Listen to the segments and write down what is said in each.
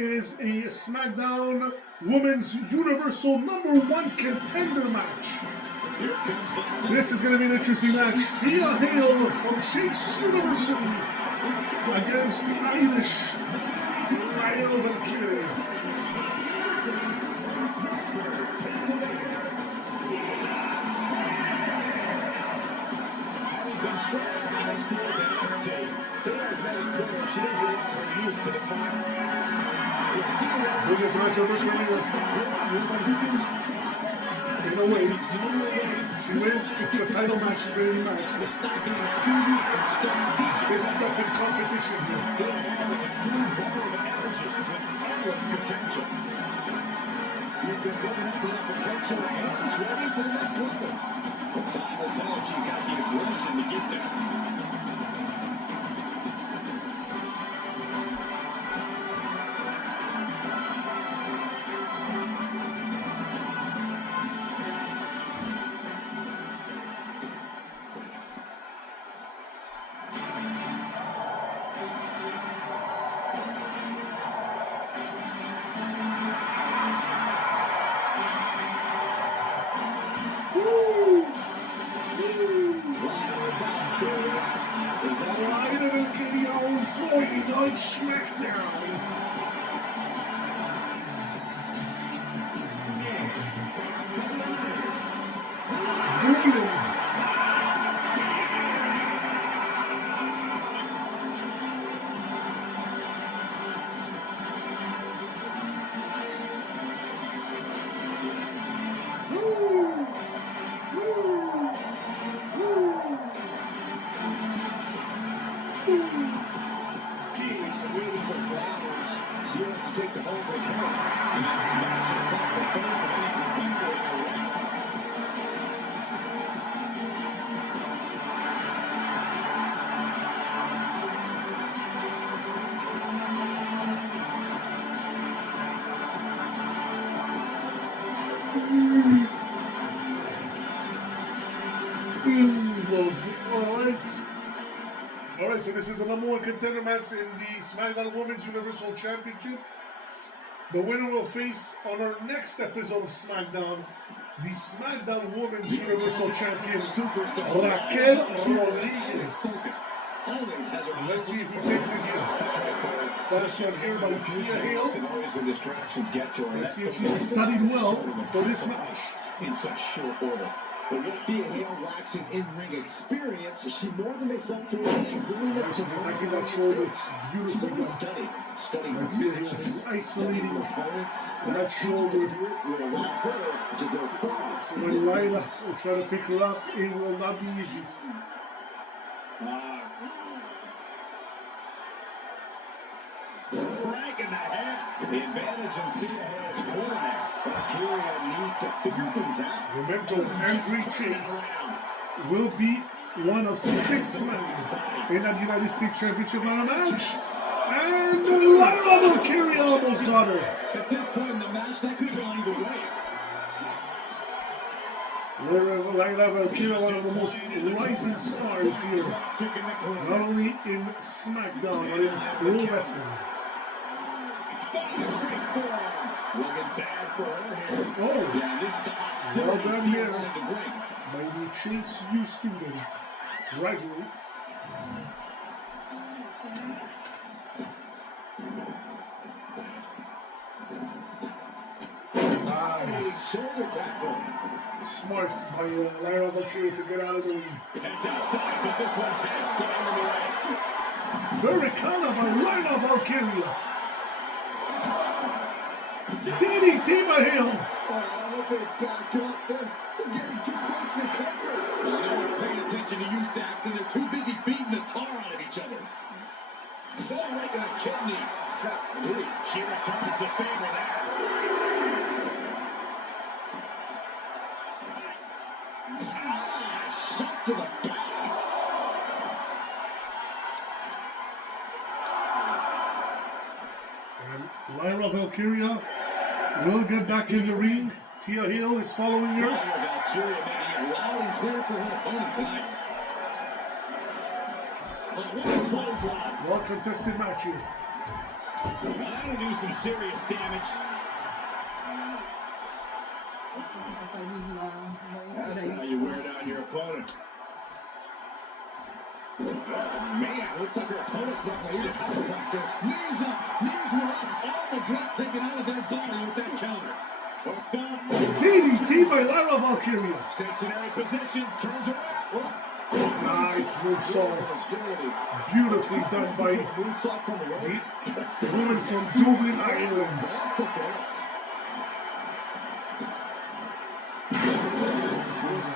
is a Smackdown Women's Universal #1 Contender match. This is going to be an interesting match. Thea Hale from Chase University against the Irish Valkyria. Biggest match of her career. In a way, she wins. It's the title match, really match. Big step in competition here. Time will tell if she's got the aggression to get there. Lyra Valkyria on Friday Night Smackdown. Alright, so this is the #1 contender match in the SmackDown Women's Universal Championship. The winner will face on our next episode of SmackDown the SmackDown Women's Universal Champion, Raquel Rodriguez. Let's see if he takes it here. First one here by Thea Hale. Let's see if she studied well for this match. In such short order. But what Thea Hale lacks in in-ring experience, she more than makes up for it in willingness to attacking that shoulder beautifully done. Studying That's Thea Hale. She's isolating that shoulder. To go far. When Lyra will try to pick her up, it will not be easy. Right in the head. The advantage in Thea Hale's corner. Valkyria needs to figure things out. Remember, Andre Chase will be one of 6 men in that United States Championship ladder match. And Lyra Valkyria almost got her. At this point in the match, that could go either way. Lyra Valkyria, one of the most rising stars here. Not only in SmackDown, but in pro wrestling. Looking bad for her here. Oh, Yeah, this is the hostility well done Thea here wanted to bring. by the Chase U student, graduate. Nice. Shoulder tackle. Smart by Lyra Valkyria to get out of the ring. That's outside, but this one hangs down in the way. Hurricane by Lyra Valkyria. DDT by Hale. Oh, they're backed up. They're getting too close for comfort. Well, no one's paying attention to you, Saxon. They're too busy beating the tar out of each other. They're right in the kidneys. She returns the favor there. Shot to the back. And Lyra Valkyria will get back in the ring. Thea Hale is following her. Valkyria making it loud and clear for her opponent tonight. Well contested match here. That'll do some serious damage. That's how you wear down your opponent. Man, looks like her opponent's not going to eat a chiropractor. Knees up, knees were up, all the blood taken out of their body with that counter. DDT by Lyra Valkyria. Stationary position, turns around. Nice moonsault. Beautifully done by the woman from Dublin, Ireland.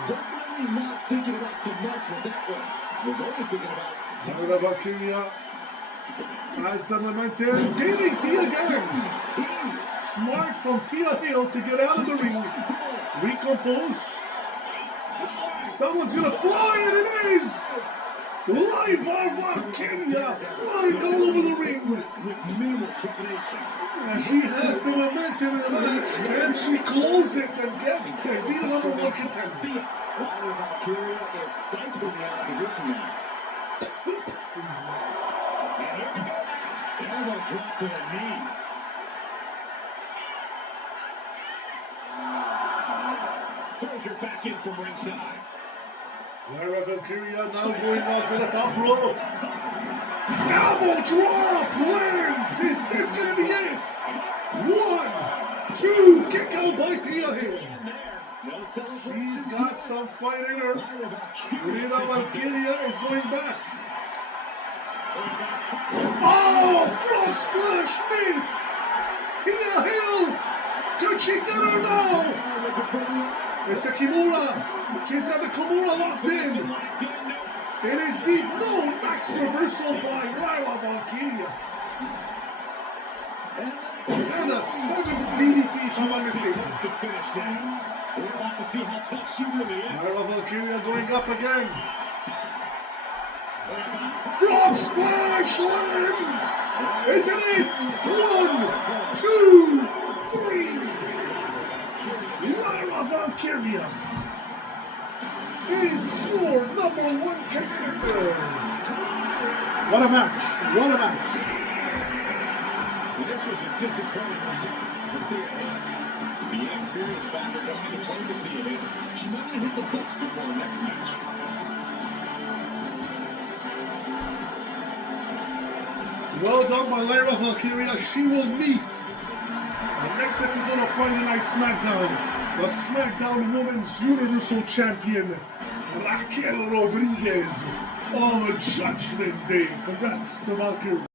Definitely not thinking about finesse with that one. Was only thinking about Lyra Valkyria has the momentum. DDT again. Smart from Thea Hill to get out of the ring. Recompose. Someone's gonna fly, and it is! Lyra Valkyria flying all over the ring. with minimal trepidation. And she has the momentum in the match. Can she close it and be the number one contender? Lyra Valkyria is stifling the opposition now. And here we go. Elbow drop to the knee. Throws her back in from ringside. Lyra Valkyria now going out to the top rope. Elbow drop lands. Is this gonna be it? 1, 2, kick out by Thea Hill. She's got some fight in her. Lyra Valkyria is going back. Oh, frog splash miss. Thea Hill. Could she get her now? It's a Kimura. She's got the Kimura locked in. It is the no-max reversal by Lyra Valkyria. And a 7th DDT, if I'm not mistaken. We're about to see how tough she really is. Lyra Valkyria going up again. Frog splash lands. Isn't it? 1, 2, 3. Lyra Valkyria is your number one contender. What a match. What a match. This was a disappointing result for Thea. The inexperience factor coming into play with Thea. She might have hit the books before the next match. Well done by Lyra Valkyria. She will meet the next episode of Friday Night Smackdown, the Smackdown Women's Universal Champion, Raquel Rodriguez, on Judgment Day. Congrats to Valkyria.